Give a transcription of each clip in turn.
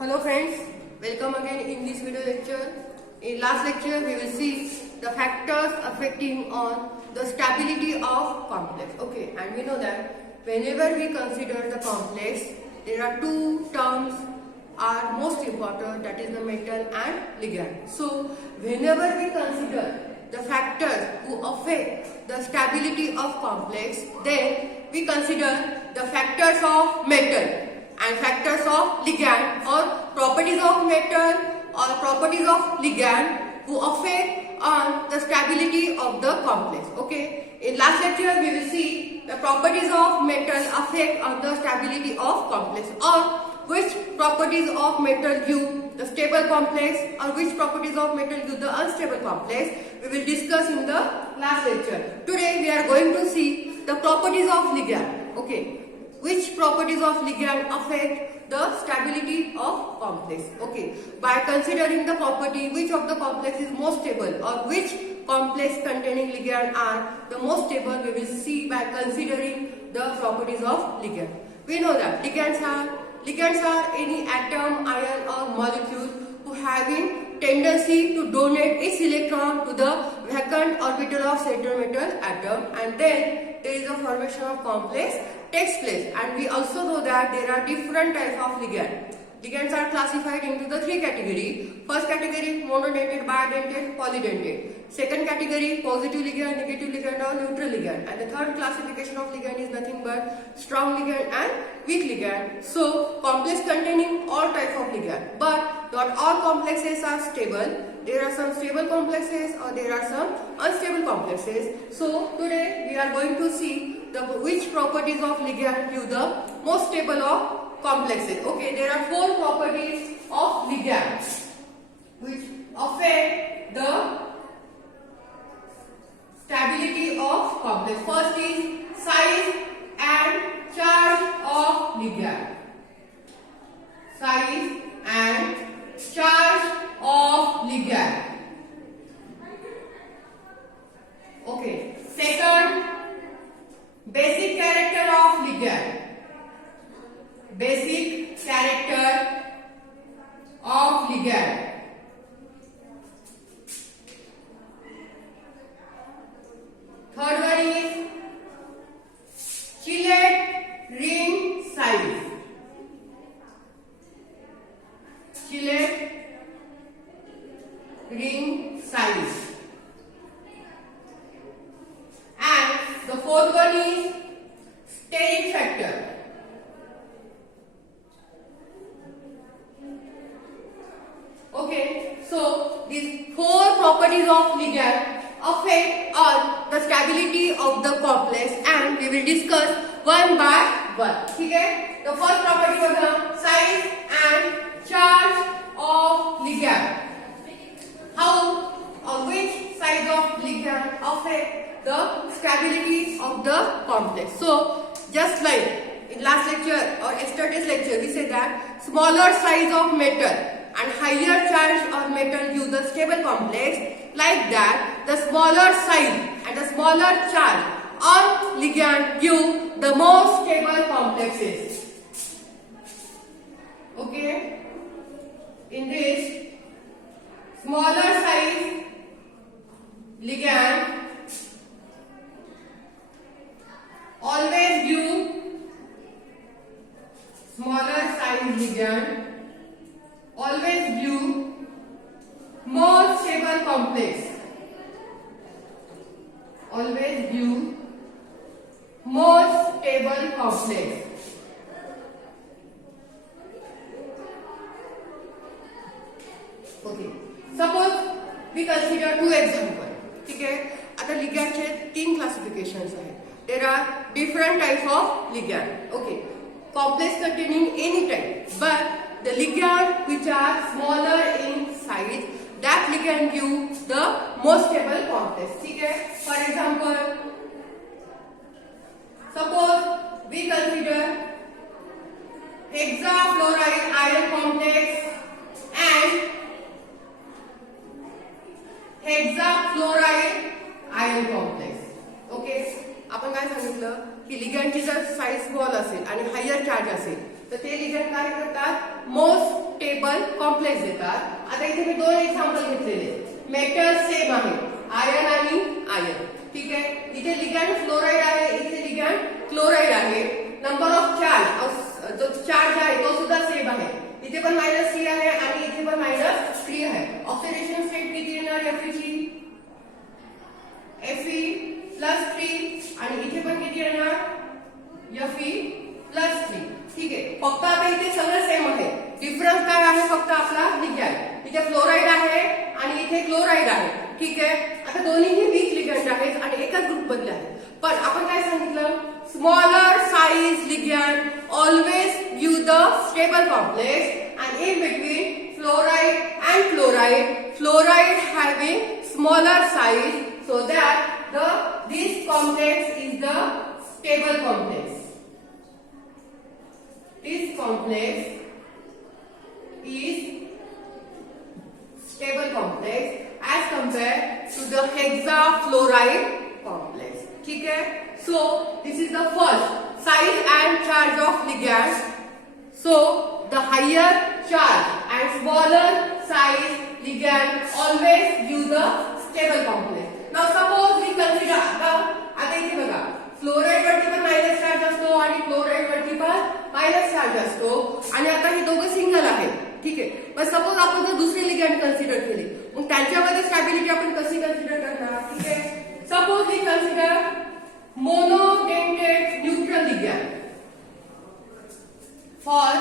Hello friends, welcome again in this video lecture. In last lecture we will see the factors affecting on the stability of complex. Okay, and we know that whenever we consider the complex, there are two terms are most important, that is the metal and ligand. So whenever we consider the factors who affect the stability of complex, then we consider the factors of metal and factors of ligand or properties of metal or properties of ligand who affect on the stability of the complex. Okay, in last lecture we will see the properties of metal affect on the stability of complex, or which properties of metal give the stable complex or which properties of metal give the unstable complex. We will discuss in the last lecture. Today we are going to see the properties of ligand. Okay, which properties of ligand affect the stability of complex. Okay, by considering the property which of the complex is most stable or which complex containing ligand are the most stable, we will see by considering the properties of ligand. We know that ligands are any atom, ion or molecule who having tendency to donate its electron to the vacant orbital of center metal atom, and then there is a formation of complex takes place. And we also know that there are different types of ligand. Ligands are classified into the three categories. First category, monodentate, bidentate, polydentate. Second category, positive ligand, negative ligand or neutral ligand. And the third classification of ligand is nothing but strong ligand and weak ligand. So complex containing all types of ligand, but not all complexes are stable. There are some stable complexes or there are some unstable complexes. So today we are going to see which properties of ligand give the most stable of complexes. Okay, there are four properties of ligands which affect the stability of complex. First is size and charge of ligand. Size and charge of ligand. Okay. Second, basic character of ligand. Basic character of ligand. Third one is Chillet ring size. Chillet ring size. And the fourth one is steric factor. Okay, so these four properties of ligand affect on the stability of the complex, and we will discuss one by one. Okay, the first property was the size and charge of ligand. How or which size of ligand affect the stability of the complex? So just like in last lecture or yesterday's lecture, we said that smaller size of metal and higher charge of metal give the stable complex. Like that, the smaller size and the smaller charge of ligand give the more stable complexes. Okay, in this smaller size ligand always give smaller size ligand always view more stable complex. Always view more stable complex. Okay. Suppose we consider two examples. Okay. आता लिगॅंडचे तीन क्लासिफिकेशन्स आहेत. There are different types of ligand. Okay. Complex containing any type, but the ligand which are smaller in size, that ligand give the most stable complex. Okay? For example, suppose we consider hexafluoride ion complex and hexafluoride ion complex. Okay? आपण काय सांगितलं की लिगॅंडची जर size small असेल आणि higher charge असेल तर ते लिगॅंड काय करतात, मोस्ट स्टेबल कॉम्प्लेक्स देतात. आता इथे मी दोन एक्झाम्पल घेतलेले. मेटल सेम आहे, आयर्न आणि आयर्न. ठीक आहे. इथे लिगॅंड फ्लोराईड आहे, इथे लिगॅंड क्लोराईड आहे. नंबर ऑफ चार्ज, जो चार्ज आहे तो सुद्धा सेम आहे. इथे पण -3 आहे आणि इथे पण -3 आहे. ऑक्सिडेशन स्टेट किती येणार Fe ची? Fe+3 आणि इथे पण किती येणार? Fe+3. ठीक आहे. फक्त आता इथे सगळं सेम आहे. डिफरन्स काय आहे? फक्त आपला लिगॅंड. इथे फ्लोराईड आहे आणि इथे क्लोराईड आहे. ठीक आहे. आता दोन्हीही वीक लिगॅंड आहेत आणि एकाच ग्रुप मधले आहेत. पण आपण काय सांगितलं? Smaller size ligand always give the stable complex and in between fluoride and fluoride having smaller size so that this complex is the stable complex. This complex is stable complex as compared to the hexafluoride complex. ठीक है. So this is the first size and charge of ligands. So the higher charge and smaller size ligand always give the stable complex. Now suppose we consider आता इथे बघा fluoride वरती पण minus charge असतो आणि chloride वरती पण minus charge असतो आणि आता हे दोघं सिंगल आहेत. ठीक आहे. पण सपोज आपण जर दुसरे लिगॅंड कन्सिडर केले मग त्यांच्यामध्ये स्टॅबिलिटी आपण कशी कन्सिडर करणार? ठीक आहे. Suppose we consider monodentate neutral ligand. For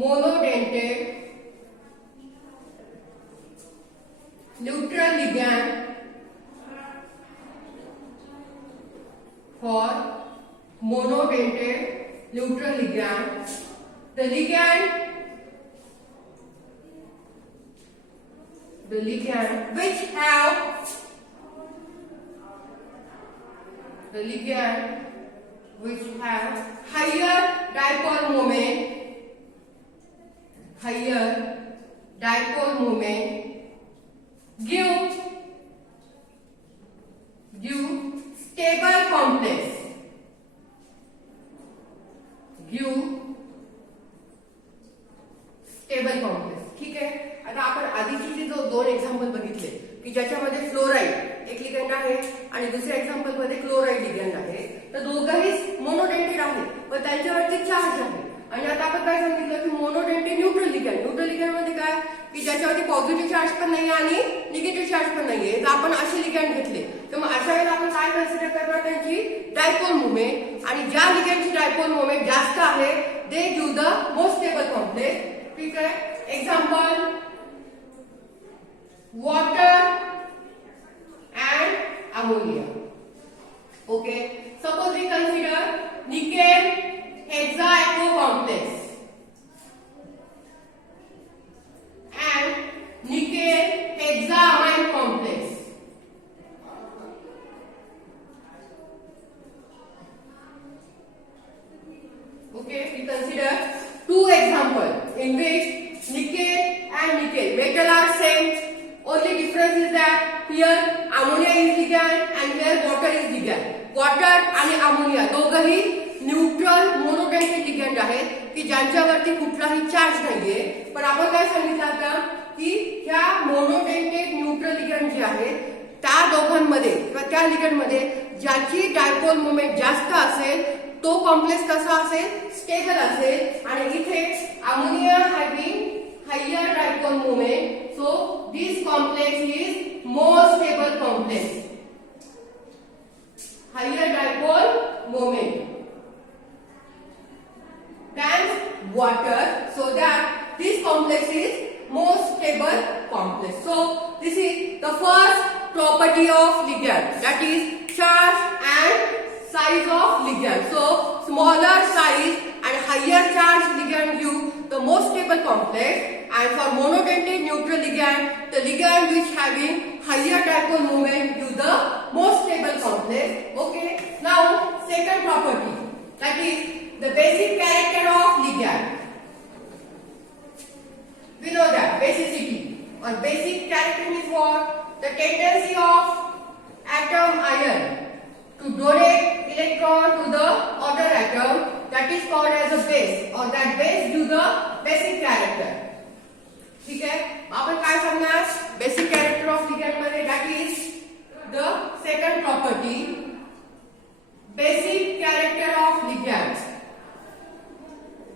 monodentate neutral ligand, for monodentate neutral ligand, the ligand which have higher dipole moment give stable complex. ठीक आहे. आता आपण आधीची जी दोन एक्झाम्पल बघितले की ज्याच्यामध्ये फ्लोराईड एक लिगॅंड आहे आणि दुसऱ्या एक्झाम्पल मध्ये क्लोराईड लिगॅंड आहे, तर दोघंही मोनोडेंटेट आहे पण त्यांच्यावरती चार्ज आहे. आणि आता आपण काय सांगितलं की मोनोडेंटेट न्यूट्रल लिगॅंड मध्ये काय की ज्याच्यावरती पॉझिटिव्ह चार्ज पण नाही आणि निगेटिव्ह चार्ज पण नाहीये. तर आपण असे लिगॅंड घेतले तर मग अशा वेळेला आपण काय कन्सिडर करणार? त्यांची डायपोल मुवमेंट, आणि ज्या लिगॅंडची डायपोल मुवमेंट जास्त आहे they give the most stable complex. ठीक आहे. Example, water and ammonia. Okay. Suppose we consider nickel hexaco complex and nickel hexamine complex. Okay. We consider two examples in which nickel and nickel metal are same, only difference is that here ammonia is ligand and here water is ligand. Water आणि ammonia दोघंही neutral monodentate ligand आहेत की ज्यांच्यावरती कुठलाही charge नाहीये. पण आपण काय सांगितलं आता की ह्या मोनोडेंटेट न्यूट्रल लिगॅंड जे आहेत त्या दोघांमध्ये किंवा त्या लिगॅंड मध्ये ज्याची डायपोल मोमेंट जास्त असेल तो कॉम्प्लेक्स कसा असेल? स्टेबल असेल. आणि इथे ammonia having higher dipole moment, so this complex is more stable complex. Higher dipole moment than water, so that this complex is more stable complex. So this is the first property of ligand, that is charge and size of ligand. So smaller size and higher charge ligand give the most stable complex, and for monodentate neutral ligand, the ligand which having higher dipole moment give the most stable complex. Okay. Now second property, that is the basic character of ligand. We know that basicity or basic character is what? The tendency of atom ion to donate electron to the other atom, that is called as a base, or that base do the basic character. ठीक है, आपण काय सांगणार basic character of ligand मध्ये, that is the second property, basic character of ligand.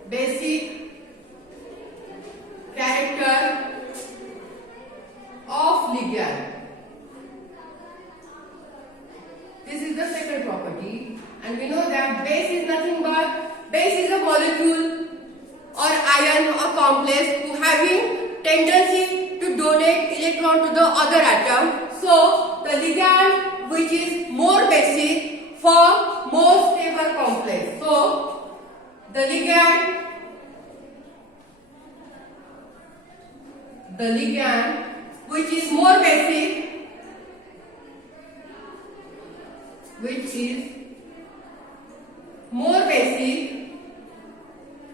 Basic character of ligand. This is the second property, and we know that base is nothing but, base is a molecule or ion or complex who having tendency to donate electron to the other atom. So the ligand which is more basic form more stable complex. So the ligand which is more basic,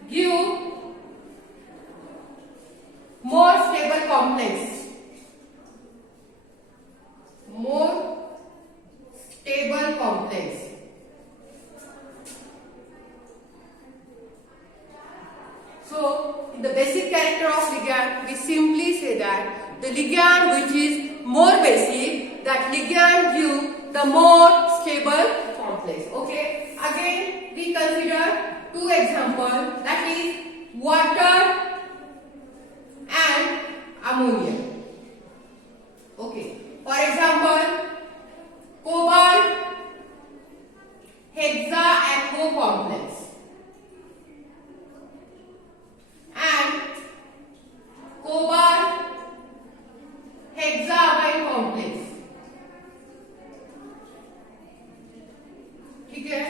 give more stable complex. More stable complex. So in the basic character of ligand, we simply say that the ligand which is more basic, that ligand give the more stable complex. Okay, again we consider two examples, that is water and ammonia. Okay, for example, cobalt hexaquo complex and cobalt hexaamine complex. ठीक है,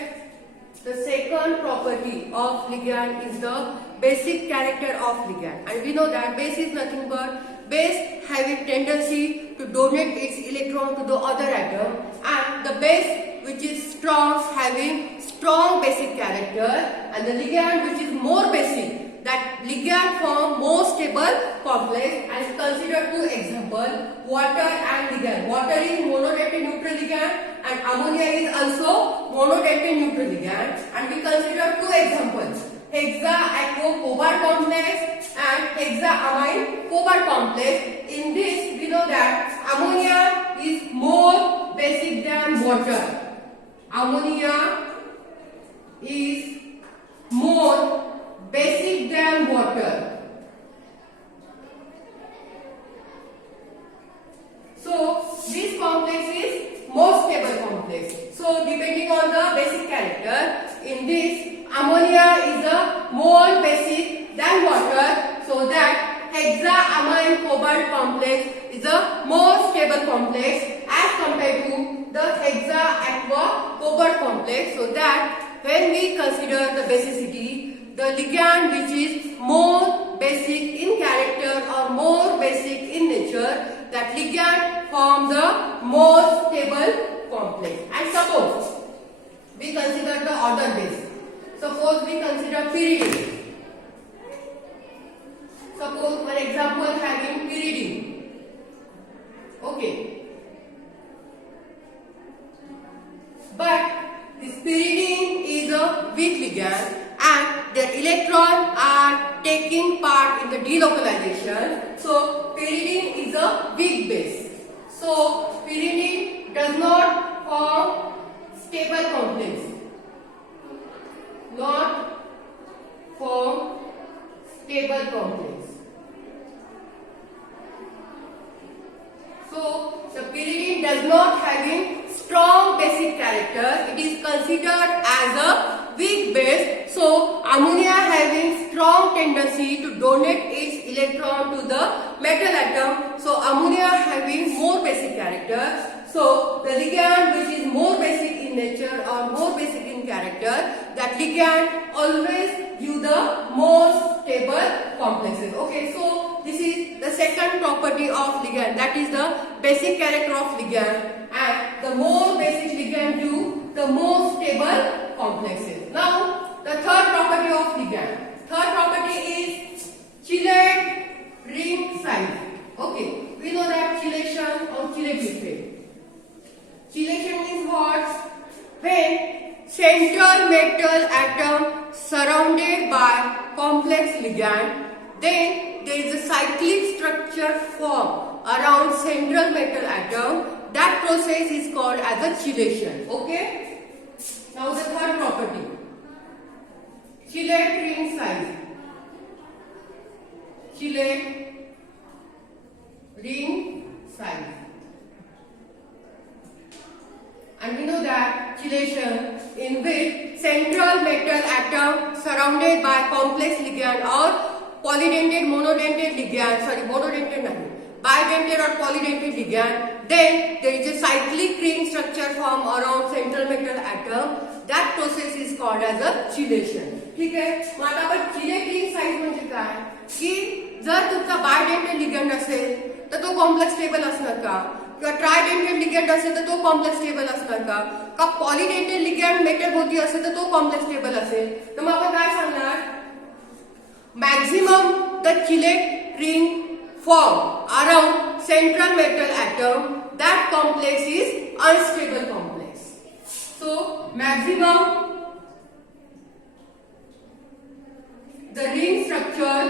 the second property of ligand is the basic character of ligand, and we know that base is nothing but base having tendency to donate its electron to the other atom, and the base which is strong having strong basic character, and the ligand which is more basic, that ligand form more stable complex. And consider two examples, water and ligand. Water is monodentate neutral ligand and ammonia is also monodentate neutral ligand, and we consider two examples, hexaquo cobalt complex and hexaamine cobalt complex. In this we know that ammonia is more basic than water. Ammonia is more basic than water. So this complex is more stable complex. So depending on the basic character, in this ammonia is a more basic than water, so that hexaamine cobalt complex is a more stable complex as compared to the hexaquo cobalt complex. So that when we consider the basicity, the ligand which is more basic in character or more basic in nature, that ligand form the more stable complex. And suppose we consider the other base. Suppose we consider pyridine. Suppose one example having pyridine. Okay. But this pyridine is a weak ligand and their electrons are taking part in the delocalization. So pyridine is a weak base. So pyridine does not form stable complex. Not form stable complex. So the pyridine does not having strong basic character. It is considered as a weak base. So ammonia having strong tendency to donate its electron to the metal atom. So ammonia having more basic character. So the ligand which is more basic in nature or more basic in character, that ligand always give the more stable complexes. Okay, so this is the second property of ligand, that is the basic character of ligand, and the more basic ligand give the more stable complexes. Now the third property of ligand. Third property is chelate ring size. Okay, we know that chelation or chelate effect. Chelation means what? When chain central metal atom surrounded by complex ligand. Then there is a cyclic structure formed around central metal atom. That process is called as a chelation. Okay. Now the third property, chelate ring size. Chelate ring size. And we know that chelation in which central metal atom surrounded by complex ligand or polydentate monodentate ligand, monodentate nahi, bidentate or polydentate ligand, then there is a cyclic ring structure formed around central metal atom. That process is called as a chelation. ठीक आहे. मग आता आपण chelate ring size म्हणजे काय की जर तुमचा बायडेंटेड ligand असेल तर तो कॉम्प्लेक्स टेबल असणार का, किंवा ट्रायडेंटेड लिगंड असेल तर तो कॉम्प्लेक्स टेबल असणार का पॉलीडेंटेड लिगंड मेटल भोवती असेल तर तो कॉम्प्लेक्स टेबल असेल. तर मग आपण काय सांगणार, maximum the chelate ring form around central metal atom, that complex is unstable complex. So maximum the ring structure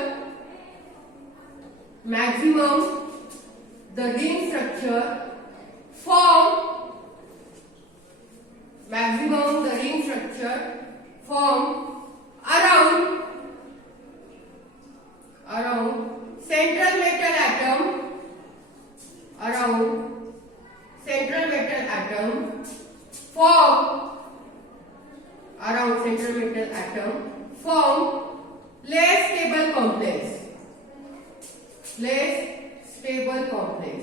form around central metal atom, form less stable complex.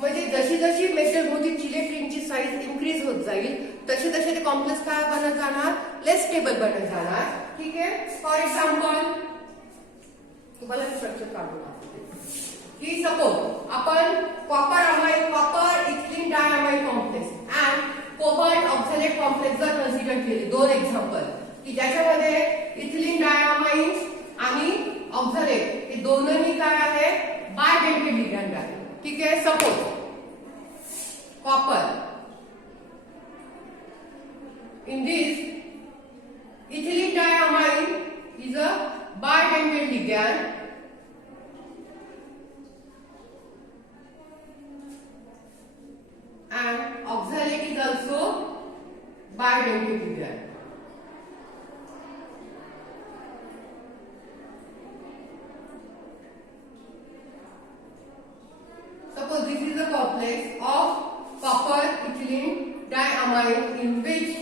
म्हणजे जशी जशी मेटल भोवती chelate रिंगची size increase होत जाईल तसे तसे ते complex काय बनत जाणार, लेस स्टेबल बनत जाणार. ठीक आहे. फॉर एक्झाम्पल तुम्हाला स्ट्रक्चर काढून की सपोज आपण copper ethylene diamine complex and cobalt oxalate complex जर कन्सिडर केले, दोन एक्झाम्पल की ज्याच्यामध्ये इथिलीन डायअमाइन आणि ऑक्झॅलेट हे दोन्ही काय आहे, बायडेंटेड लिगंड आहे. ठीक आहे. Suppose copper in this ethylene diamine is a bidentate ligand and oxalate is also bidentate ligand. Suppose this is a complex of copper ethylene diamine in which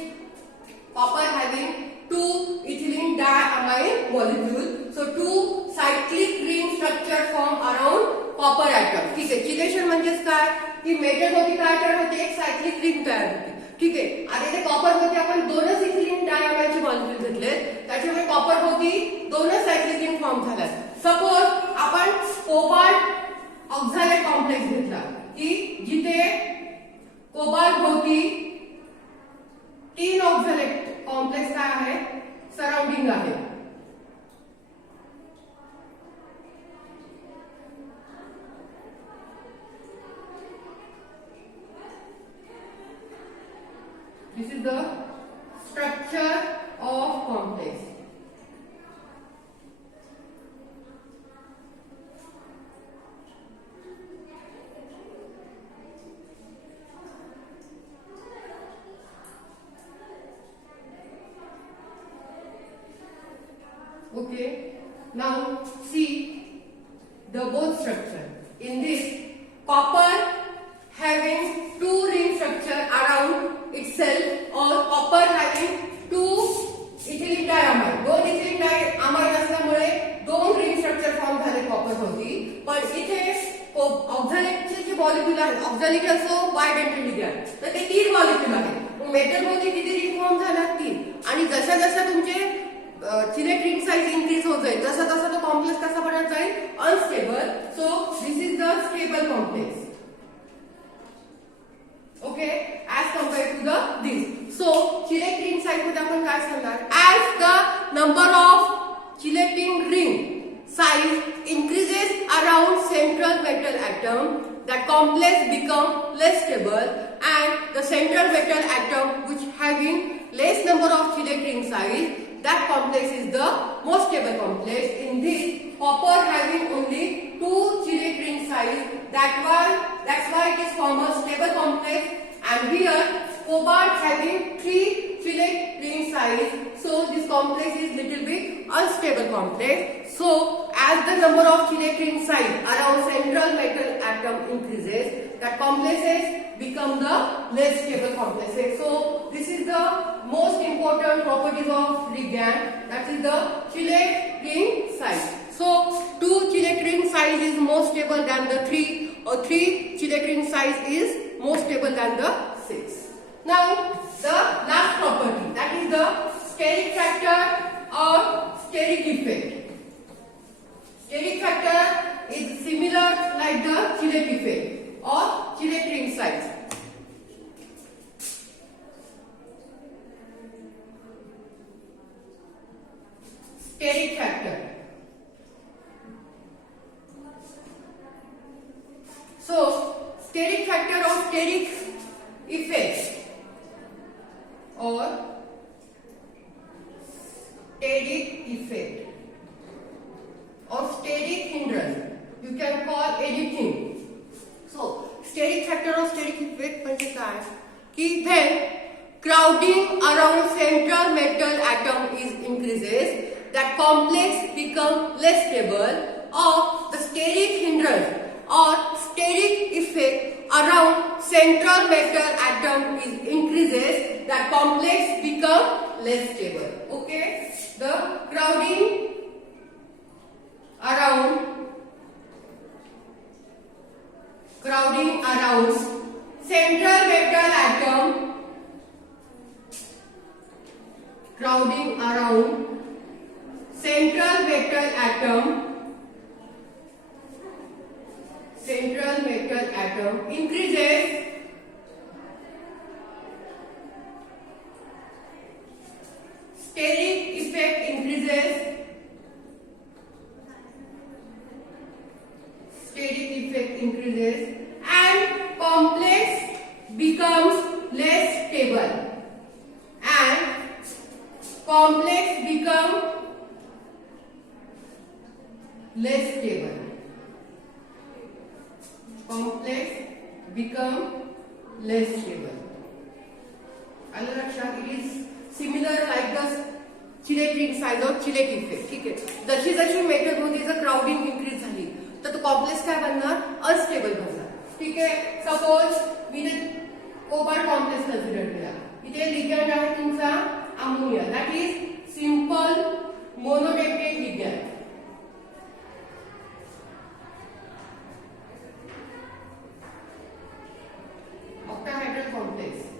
copper having two ethylene diamine molecule, so two cyclic ring structure form around copper atom. ठीक आहे. Chelation म्हणजेच काय की metal होती काय तयार होते, एक सायक्लिक रिंग तयार होते. ठीक आहे. आणि ते कॉपर होती आपण दोनच इथिलीन डायअमाइनचे मॉलिक्यूल घेतले, त्याच्यामुळे कॉपर होती दोनच सायक्लिक रिंग फॉर्म झाल्यात. सपोज आपण कोबाल्ट ऑक्झॅलेट कॉम्प्लेक्स घेतला की जिथे कोबाल्ट भोवती तीन ऑक्झॅलेट कॉम्प्लेक्स काय आहे, सराउंडिंग आहे. This is the structure of complex. Okay, now see the both structure. In this, copper having two ring structure around itself or copper having two ethylene diamine. दोन ethylene diamine असल्यामुळे दोन ring structure form झाले copper होती. पण इथे ऑक्झॅलेटचे जे molecule आहेत, oxalic असो बायडेंटेड ligand, तर ते तीन मॉलिक्यूल आहेत. मेटल मध्ये किती रिंग फॉर्म झाल्यात, तीन. आणि जशा जशा तुमचे चिलेट रिंग साइज इन्क्रीज होत जाईल तसा तसा तो कॉम्प्लेक्स कसा बनत जाईल, unstable. So this is the stable complex. Okay, as compare to the this. So chelate ring size मध्ये आपण काय सांगणार, as the number of chelating ring size increases around center central metal atom, that complex become less stable, and the central metal atom which having less number of Chilek ring size, that complex is the most stable complex. In this, copper having only 2 Chilek ring size, that's why it is formed a stable complex, and here cobalt having 3 Chilek ring size, so this complex is little bit unstable complex. So as the number of Chilek ring size around central metal atom increases, that complexes become the less stable complexes. So this is the most important properties of ligand, that is the Chilek ring size. So 2 Chilek ring size is more stable than the 3, or 3 Chilek ring size is more stable than the 6. Now the last property, that is the steric factor or steric effect. Steric factor is similar like the Chilek effect or Chilek ring size. Steric factor. So steric factor or steric effect or steric effect or steric hindrance, you can call anything. So steric factor or steric effect म्हणजे काय की when crowding around central metal atom is increases, that complex become less stable, or the steric hindrance or steric effect around central metal atom is increases, that complex become less stable. Okay, the crowding around central metal atom, crowding around central metal atom increases, steric effect increases, and complex becomes less stable, आलं लक्षात. It is similar like the Chilek ring size or Chilek effect. ठीक आहे, जशी जशी metal मध्ये जर crowding increase झाली तर तो कॉम्प्लेक्स काय बनणार, अनस्टेबल बनणार. ठीक आहे, सपोज मी कोबाल्ट कॉम्प्लेक्स कन्सिडर केला, इथे लिगॅंड आहे तुमचा ammonia, that is simple monodentate ligand. Octahedral complex.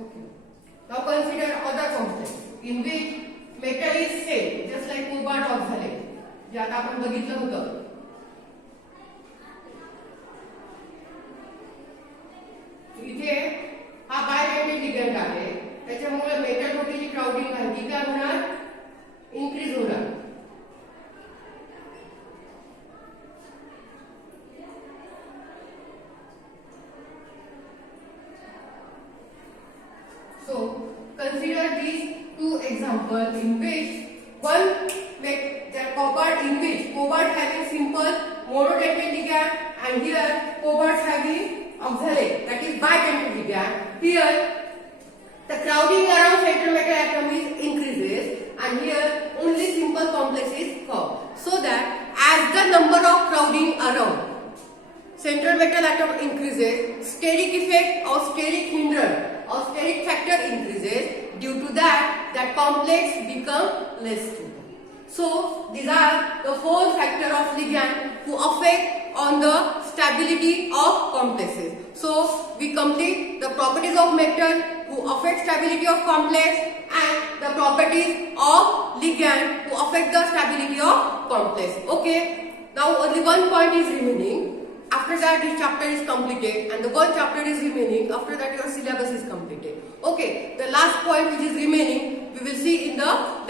Okay. Now consider other complex in which metal is same, just like cobalt oxalate, जे आता आपण बघितलं होतं. इथे हा बायमेटल लिगंड आहे, त्याच्यामुळे मेटल मध्ये जी क्राउडिंग आहे ती काय होणार, इन्क्रीज होणार. So consider these two examples in which one that cobalt, in which cobalt having simple monodentate ligand, and here cobalt having oxalate, that is bidentate ligand. Here the crowding around central metal atom is increases, and here only simple complex is formed. So that as the number of crowding around central metal atom increases, steric effect or steric hindrance or steric factor increases. Due to that complex become less stable. So these are the 4 factors of ligand who affect on the stability of complexes. So we complete the properties of metal who affect stability of complex, and the properties of ligand who affect the stability of complex. Okay, now only one point is remaining. After that this chapter is completed, and the one chapter is remaining. After that your syllabus is complete. completed. Okay, the last point which is remaining, we will see in the